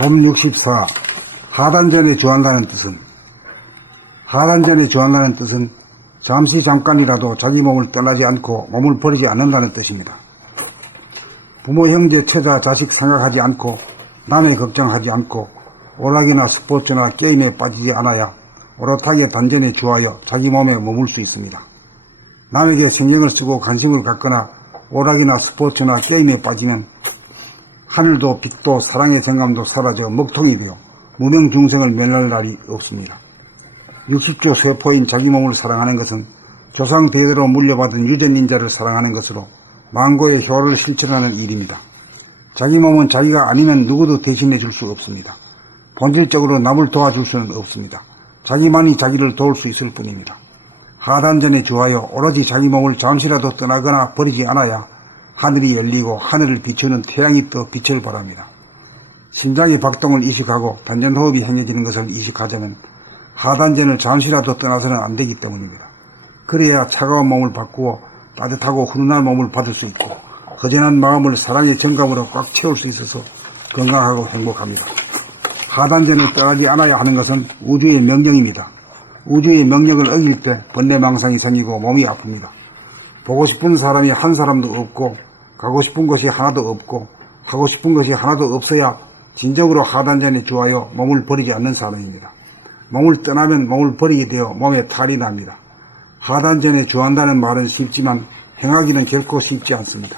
봄 64. 하단전에 주한다는 뜻은 잠시 잠깐이라도 자기 몸을 떠나지 않고 몸을 버리지 않는다는 뜻입니다. 부모, 형제, 처자, 자식 생각하지 않고 남의 걱정하지 않고 오락이나 스포츠나 게임에 빠지지 않아야 오롯하게 단전에 주하여 자기 몸에 머물 수 있습니다. 남에게 신경을 쓰고 관심을 갖거나 오락이나 스포츠나 게임에 빠지면 하늘도 빛도 사랑의 정감도 사라져 먹통이 되어 무명중생을 면할 날이 없습니다. 60조 세포인 자기 몸을 사랑하는 것은 조상 대대로 물려받은 유전인자를 사랑하는 것으로 만고의 효를 실천하는 일입니다. 자기 몸은 자기가 아니면 누구도 대신해 줄 수 없습니다. 본질적으로 남을 도와줄 수는 없습니다. 자기만이 자기를 도울 수 있을 뿐입니다. 하단전에 주하여 오로지 자기 몸을 잠시라도 떠나거나 버리지 않아야 하늘이 열리고 하늘을 비추는 태양이 떠 빛을 발합니다. 심장의 박동을 이식하고 단전호흡이 행해지는 것을 이식하자면 하단전을 잠시라도 떠나서는 안 되기 때문입니다. 그래야 차가운 몸을 바꾸어 따뜻하고 훈훈한 몸을 받을 수 있고 허전한 마음을 사랑의 정감으로 꽉 채울 수 있어서 건강하고 행복합니다. 하단전을 떠나지 않아야 하는 것은 우주의 명령입니다. 우주의 명령을 어길 때 번뇌망상이 생기고 몸이 아픕니다. 보고 싶은 사람이 한 사람도 없고 가고 싶은 곳이 하나도 없고 하고 싶은 것이 하나도 없어야 진정으로 하단전에 주하여 몸을 버리지 않는 사람입니다. 몸을 떠나면 몸을 버리게 되어 몸에 탈이 납니다. 하단전에 주한다는 말은 쉽지만 행하기는 결코 쉽지 않습니다.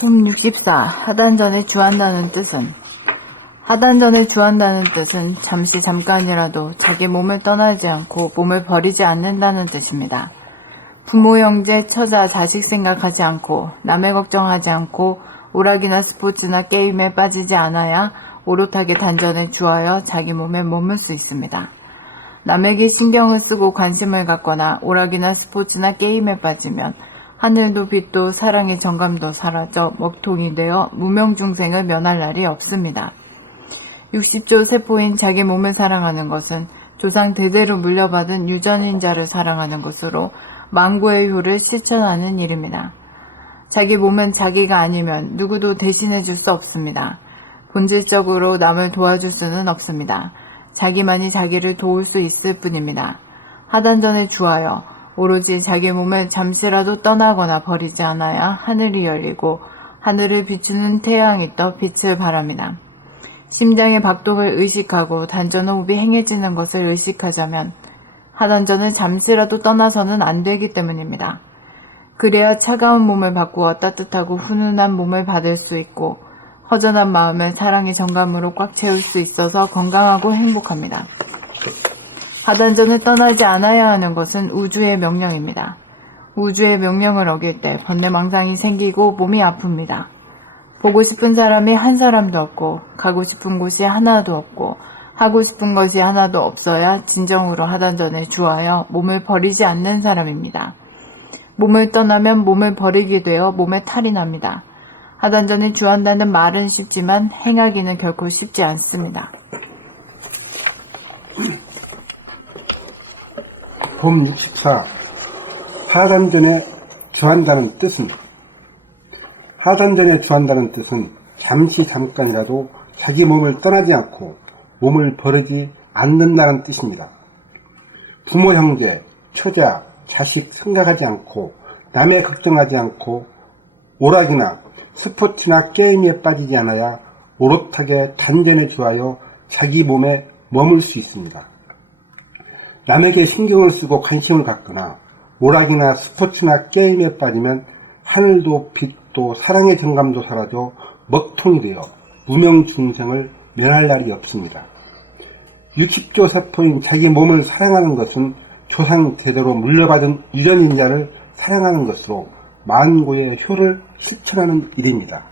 봄 64. 하단전에 주한다는 뜻은 잠시 잠깐이라도 자기 몸을 떠나지 않고 몸을 버리지 않는다는 뜻입니다. 부모, 형제, 처자, 자식 생각하지 않고 남의 걱정하지 않고 오락이나 스포츠나 게임에 빠지지 않아야 오롯하게 단전에 주하여 자기 몸에 머물 수 있습니다. 남에게 신경을 쓰고 관심을 갖거나 오락이나 스포츠나 게임에 빠지면 하늘도 빛도 사랑의 정감도 사라져 먹통이 되어 무명중생을 면할 날이 없습니다. 60조 세포인 자기 몸을 사랑하는 것은 조상 대대로 물려받은 유전인자를 사랑하는 것으로 만고의 효를 실천하는 일입니다. 자기 몸은 자기가 아니면 누구도 대신해 줄 수 없습니다. 본질적으로 남을 도와줄 수는 없습니다. 자기만이 자기를 도울 수 있을 뿐입니다. 하단전에 주하여 오로지 자기 몸을 잠시라도 떠나거나 버리지 않아야 하늘이 열리고 하늘을 비추는 태양이 떠 빛을 발합니다. 심장의 박동을 의식하고 단전호흡이 행해지는 것을 의식하자면 하단전을 잠시라도 떠나서는 안 되기 때문입니다. 그래야 차가운 몸을 바꾸어 따뜻하고 훈훈한 몸을 받을 수 있고 허전한 마음을 사랑의 정감으로 꽉 채울 수 있어서 건강하고 행복합니다. 하단전을 떠나지 않아야 하는 것은 우주의 명령입니다. 우주의 명령을 어길 때 번뇌망상이 생기고 몸이 아픕니다. 보고 싶은 사람이 한 사람도 없고 가고 싶은 곳이 하나도 없고 하고 싶은 것이 하나도 없어야 진정으로 하단전에 주하여 몸을 버리지 않는 사람입니다. 몸을 떠나면 몸을 버리게 되어 몸에 탈이 납니다. 하단전에 주한다는 말은 쉽지만 행하기는 결코 쉽지 않습니다. 봄 64. 하단전에 주한다는 뜻은 잠시 잠깐이라도 자기 몸을 떠나지 않고 몸을 버리지 않는다는 뜻입니다. 부모, 형제, 처자, 자식 생각하지 않고 남의 걱정하지 않고 오락이나 스포츠나 게임에 빠지지 않아야 오롯하게 단전에 주하여 자기 몸에 머물 수 있습니다. 남에게 신경을 쓰고 관심을 갖거나 오락이나 스포츠나 게임에 빠지면 하늘도 빛도 사랑의 정감도 사라져 먹통이 되어 무명중생을 면할 날이 없습니다. 60조 세포인 자기 몸을 사랑하는 것은 조상 대대로 물려받은 유전인자를 사랑하는 것으로 만고의 효를 실천하는 일입니다.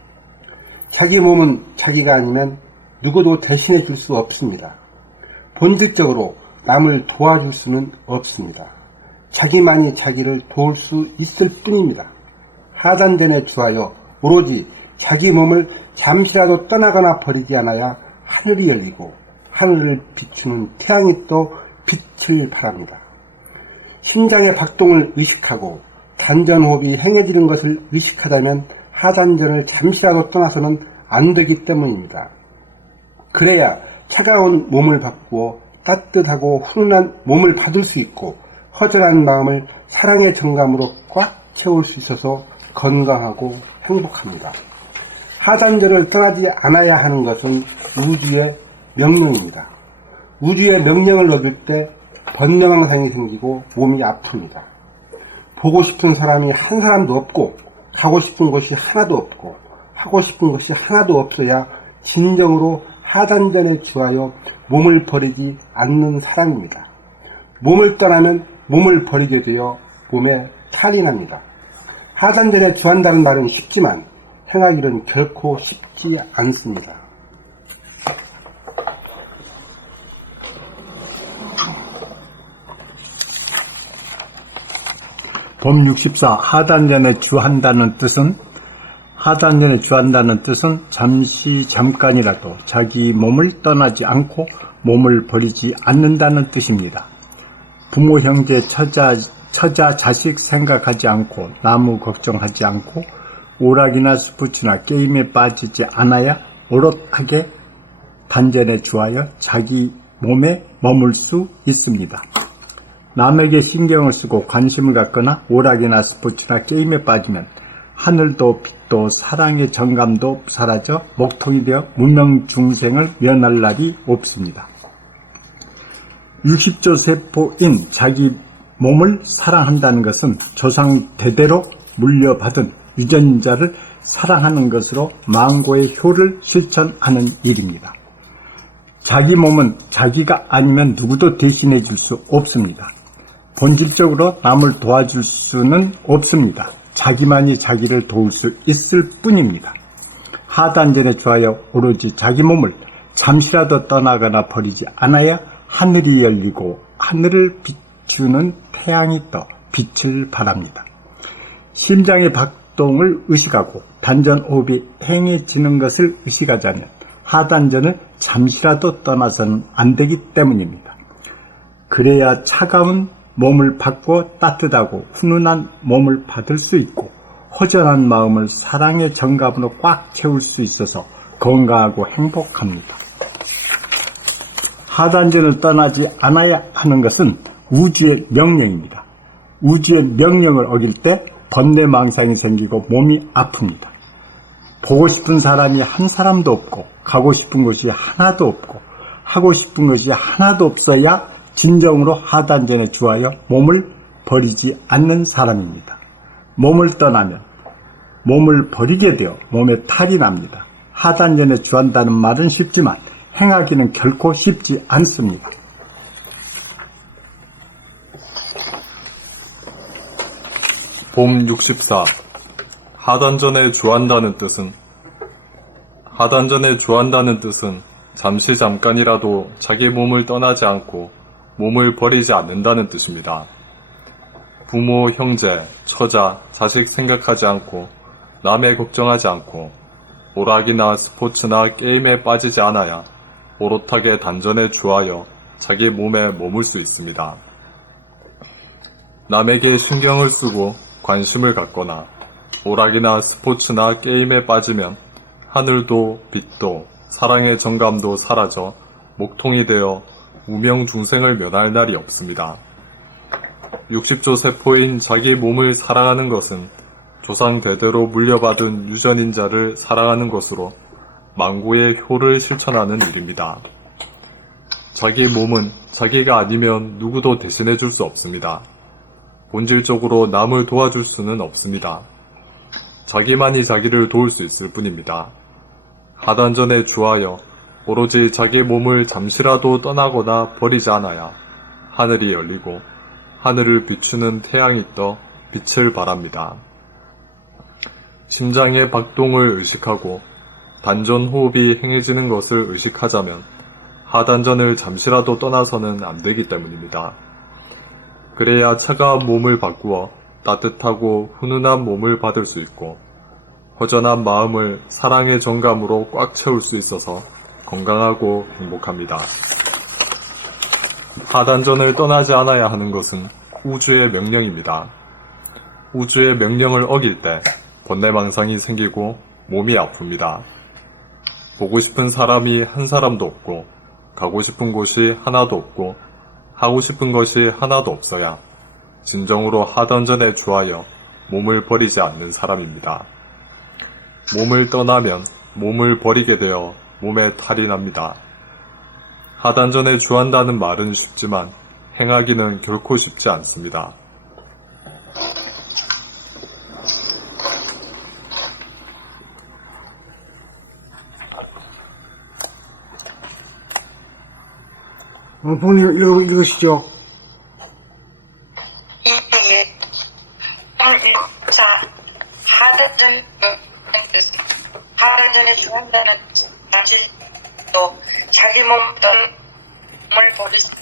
자기 몸은 자기가 아니면 누구도 대신해 줄 수 없습니다. 본질적으로 남을 도와줄 수는 없습니다. 자기만이 자기를 도울 수 있을 뿐입니다. 하단전에 주하여 오로지 자기 몸을 잠시라도 떠나거나 버리지 않아야 하늘이 열리고 하늘을 비추는 태양이 또 빛을 발합니다. 심장의 박동을 의식하고 단전호흡이 행해지는 것을 의식하다면 하단전을 잠시라도 떠나서는 안 되기 때문입니다. 그래야 차가운 몸을 바꾸어 따뜻하고 훈훈한 몸을 받을 수 있고 허전한 마음을 사랑의 정감으로 꽉 채울 수 있어서 건강하고 행복합니다. 하단전을 떠나지 않아야 하는 것은 우주의 명령입니다. 우주의 명령을 얻을 때 번뇌망상이 생기고 몸이 아픕니다. 보고 싶은 사람이 한 사람도 없고 가고 싶은 곳이 하나도 없고 하고 싶은 것이 하나도 없어야 진정으로 하단전에 주하여 몸을 버리지 않는 사람입니다. 몸을 떠나면 몸을 버리게 되어 몸에 탈이 납니다. 하단전에 주한다는 말은 쉽지만 행하기는 결코 쉽지 않습니다. 법 64 하단전에 주한다는 뜻은 잠시 잠깐이라도 자기 몸을 떠나지 않고 몸을 버리지 않는다는 뜻입니다. 부모 형제 처자 자식 생각하지 않고 나무 걱정하지 않고 오락이나 스포츠나 게임에 빠지지 않아야 오롯하게 단전에 주하여 자기 몸에 머물 수 있습니다. 남에게 신경을 쓰고 관심을 갖거나 오락이나 스포츠나 게임에 빠지면 하늘도 빛도 사랑의 정감도 사라져 목통이 되어 무명중생을 면할 날이 없습니다. 60조 세포인 자기 몸을 사랑한다는 것은 조상 대대로 물려받은 유전자를 사랑하는 것으로 망고의 효를 실천하는 일입니다. 자기 몸은 자기가 아니면 누구도 대신해 줄 수 없습니다. 본질적으로 남을 도와줄 수는 없습니다. 자기만이 자기를 도울 수 있을 뿐입니다. 하단전에 주하여 오로지 자기 몸을 잠시라도 떠나거나 버리지 않아야 하늘이 열리고 하늘을 비추는 태양이 떠 빛을 발합니다. 심장의 박동을 의식하고 단전호흡이 행해지는 것을 의식하자면 하단전을 잠시라도 떠나서는 안 되기 때문입니다. 그래야 차가운 몸을 바꿔 따뜻하고 훈훈한 몸을 받을 수 있고 허전한 마음을 사랑의 정감으로 꽉 채울 수 있어서 건강하고 행복합니다. 하단전을 떠나지 않아야 하는 것은 우주의 명령입니다. 우주의 명령을 어길 때 번뇌망상이 생기고 몸이 아픕니다. 보고 싶은 사람이 한 사람도 없고 가고 싶은 곳이 하나도 없고 하고 싶은 것이 하나도 없어야 진정으로 하단전에 주하여 몸을 버리지 않는 사람입니다. 몸을 떠나면 몸을 버리게 되어 몸에 탈이 납니다. 하단전에 주한다는 말은 쉽지만 행하기는 결코 쉽지 않습니다. 봄 64 하단전에 주한다는 뜻은 잠시 잠깐이라도 자기 몸을 떠나지 않고 몸을 버리지 않는다는 뜻입니다. 부모, 형제, 처자, 자식 생각하지 않고 남의 걱정하지 않고 오락이나 스포츠나 게임에 빠지지 않아야 오롯하게 단전에 주하여 자기 몸에 머물 수 있습니다. 남에게 신경을 쓰고 관심을 갖거나 오락이나 스포츠나 게임에 빠지면 하늘도 빛도 사랑의 정감도 사라져 목통이 되어 무명중생을 면할 날이 없습니다. 60조 세포인 자기 몸을 사랑하는 것은 조상 대대로 물려받은 유전인자를 사랑하는 것으로 망고의 효를 실천하는 일입니다. 자기 몸은 자기가 아니면 누구도 대신해 줄 수 없습니다. 본질적으로 남을 도와줄 수는 없습니다. 자기만이 자기를 도울 수 있을 뿐입니다. 하단전에 주하여 오로지 자기 몸을 잠시라도 떠나거나 버리지 않아야 하늘이 열리고 하늘을 비추는 태양이 떠 빛을 발합니다. 심장의 박동을 의식하고 단전 호흡이 행해지는 것을 의식하자면 하단전을 잠시라도 떠나서는 안 되기 때문입니다. 그래야 차가운 몸을 바꾸어 따뜻하고 훈훈한 몸을 받을 수 있고 허전한 마음을 사랑의 정감으로 꽉 채울 수 있어서 건강하고 행복합니다. 하단전을 떠나지 않아야 하는 것은 우주의 명령입니다. 우주의 명령을 어길 때 번뇌망상이 생기고 몸이 아픕니다. 보고 싶은 사람이 한 사람도 없고, 가고 싶은 곳이 하나도 없고, 하고 싶은 것이 하나도 없어야 진정으로 하단전에 주하여 몸을 버리지 않는 사람입니다. 몸을 떠나면 몸을 버리게 되어 몸에 탈이 납니다. 하단전에 주한다는 말은 쉽지만 행하기는 결코 쉽지 않습니다. 부모님 읽으시죠. 자, 하단전에 주한다는 자식 또 자기 몸을 버리신다.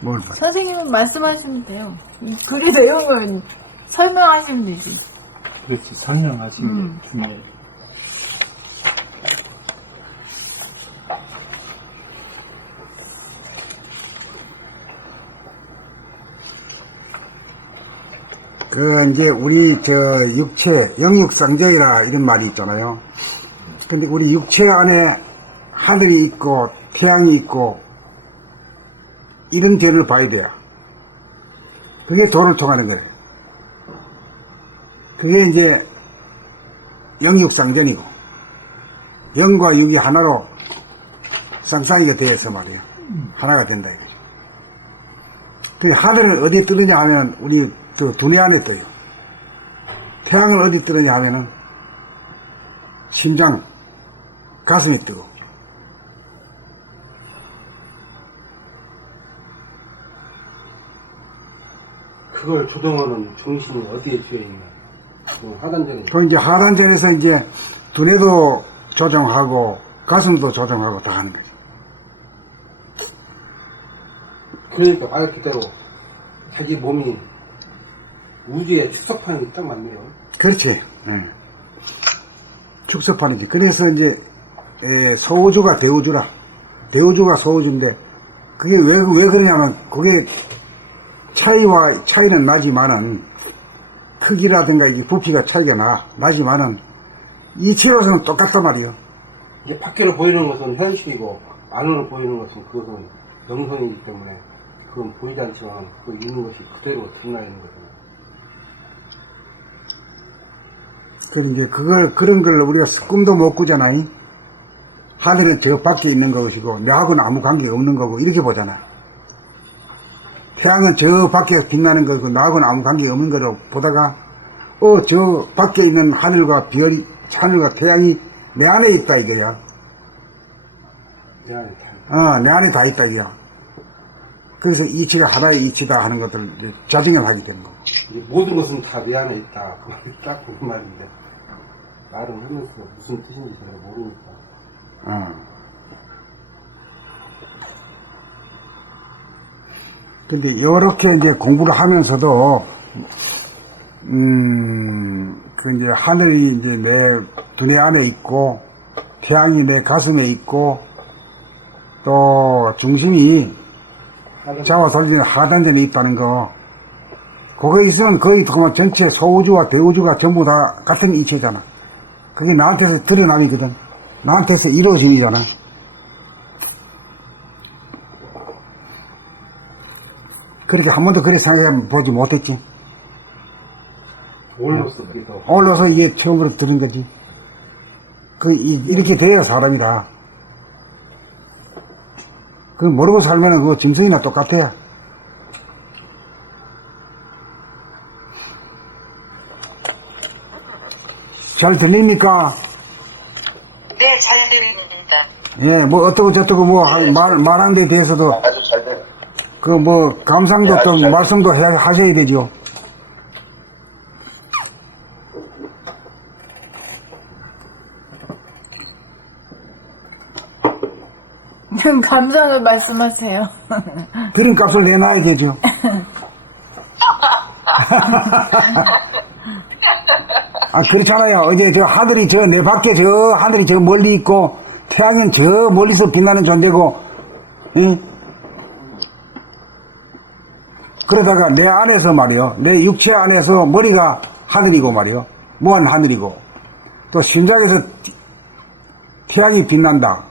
뭘 선생님은 말씀하시면 돼요. 글이 내용을 설명하시면 되지. 그렇지, 설명하시면 중요해요. 이제 우리 육체, 영육상정이라 이런 말이 있잖아요. 근데 우리 육체 안에 하늘이 있고 태양이 있고 이런 점을 봐야 돼요. 그게 도를 통하는 거예요. 그게 이제 영육상전이고 영과 육이 하나로 쌍쌍이가 되어서 말이에요. 하나가 된다 이거죠. 그 하늘은 어디에 뜨느냐 하면 우리 두뇌 안에 떠요. 태양은 어디 뜨느냐 하면은 심장, 가슴에 뜨고. 그걸 조정하는 정신이 어디에 쥐어 있나? 하단전에. 그 이제 하단전에서 이제 두뇌도 조정하고 가슴도 조정하고 다 하는 거죠. 그러니까 말 그대로 자기 몸이 우주의 축소판이 딱 맞네요. 그렇지. 응. 축소판이지. 그래서 이제 소우주가 대우주라. 대우주가 소우주인데 그게 왜 그러냐면 그게 차이는 나지만은 크기라든가 이게 부피가 차이가 나지만은 이치로서는 똑같단 말이에요. 이게 밖으로 보이는 것은 현실이고 안으로 보이는 것은 그것은 영성이기 때문에 그건 보이지 않지만 그 있는 것이 그대로 드러나 있는 거잖아요. 이제 그런 걸 우리가 꿈도 못 꾸잖아요. 하늘은 저 밖에 있는 것이고, 내하고는 아무 관계가 없는 거고, 이렇게 보잖아. 태양은 저 밖에 빛나는 거고, 나하고는 아무 관계가 없는 거로 보다가, 저 밖에 있는 하늘과 하늘과 태양이 내 안에 있다, 이거야. 내 안에 다. 내 안에 다 있다, 이거야. 그래서 이치가 하나의 이치다 하는 것들을 이제 자증을 하게 되는 거고. 모든 것은 다 내 안에 있다. 딱 그 말인데. 말을 하면서 무슨 뜻인지 잘 모르니까. 근데 이렇게 이제 공부를 하면서도 그 이제 하늘이 이제 내 두뇌 안에 있고 태양이 내 가슴에 있고 또 중심이 자와 돌리는 하단전에 있다는 거, 그거 있으면 거의 그만 전체 소우주와 대우주가 전부 다 같은 이체잖아. 그게 나한테서 드러남이거든. 나한테서 이루어지잖아. 그렇게 한 번도 그렇게 생각해 보지 못했지. 올라서 이게 처음으로 들은 거지. 이렇게 돼야 사람이다. 모르고 살면은 그거 짐승이나 똑같아요. 잘 들립니까? 네, 잘 들립니다. 예, 뭐 어떠고 저떠고 뭐 말하는 데 대해서도 아주 잘 돼. 감상도 네, 또 아주 잘 말씀도 하셔야 되죠. 감상을 말씀하세요. 그런 값을 내놔야 되죠. 그렇잖아요. 어제 저 하늘이 내 밖에 하늘이 멀리 있고, 태양은 멀리서 빛나는 존재고, 응? 그러다가 내 안에서 말이요. 내 육체 안에서 머리가 하늘이고 말이요. 무한 하늘이고, 또 심장에서 태양이 빛난다.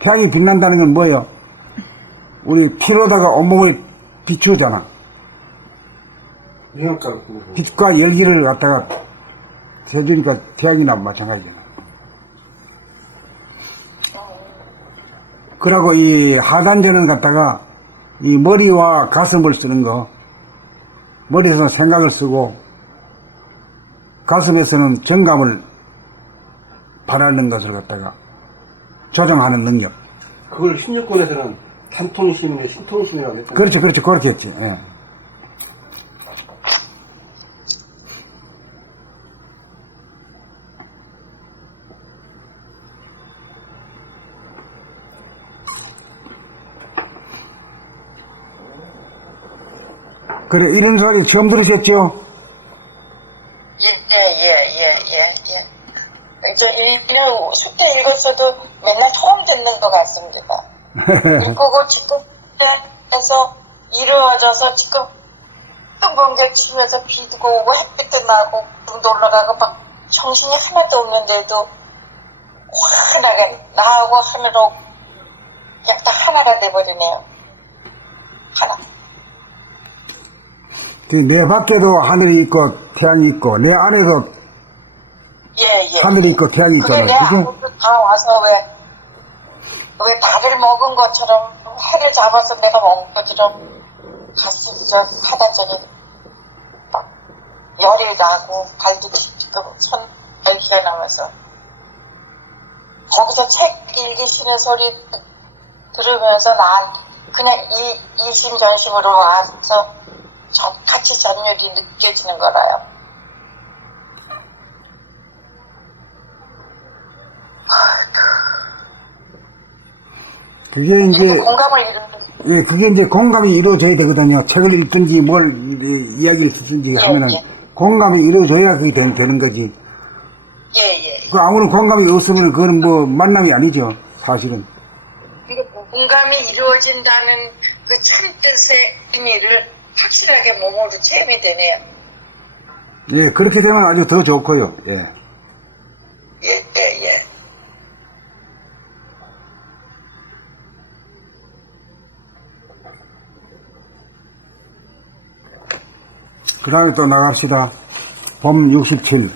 태양이 빛난다는 건 뭐예요? 우리 피로다가 온몸을 비추잖아. 위험감. 빛과 열기를 갖다가 해주니까 태양이나 마찬가지잖아. 그러고 이 하단전은 갖다가 이 머리와 가슴을 쓰는 거, 머리에서는 생각을 쓰고 가슴에서는 정감을 바라는 것을 갖다가 조정하는 능력. 그걸 16권에서는 단통심인데 신통심이라고 했잖아요. 그렇지, 그렇지, 그렇게 했지. 예. 그래, 이런 소리 처음 들으셨죠? 저 일년 숙제 읽었어도 맨날 처음 듣는 것 같습니다. 읽고 지금 해서 이루어져서 지금 뜬번개 치면서 비도 오고 햇빛도 나고 눈도 올라가고 막 정신이 하나도 없는데도 환하게 나하고 하늘하고 그냥 다 하나가 돼버리네요. 하나. 내 밖에도 하늘이 있고 태양이 있고 내 안에도 예. 하늘이 있고 태양이 그게 있잖아요. 내 안으로 다 와서 왜 달을 먹은 것처럼 해를 잡아서 내가 먹은 것처럼 갔었죠. 하다 전에 막 열이 나고 발도 지금 손 열기가 나면서 거기서 책 읽으시는 소리 들으면서 난 그냥 이심전심으로 와서 같이 전율이 느껴지는 거라요. 그게 이제 이렇게 공감을 이루는 예, 그게 이제 공감이 이루어져야 되거든요. 책을 읽든지 뭘 이야기를 쓰든지 하면은 공감이 이루어져야 그게 되는 거지. 예. 그 아무런 공감이 없으면 그거는 뭐 만남이 아니죠, 사실은. 공감이 이루어진다는 그 참뜻의 의미를 확실하게 몸으로 체험이 되네요. 예, 그렇게 되면 아주 더 좋고요. 예. 예. 그 다음에 또 나갑시다. 봄 67.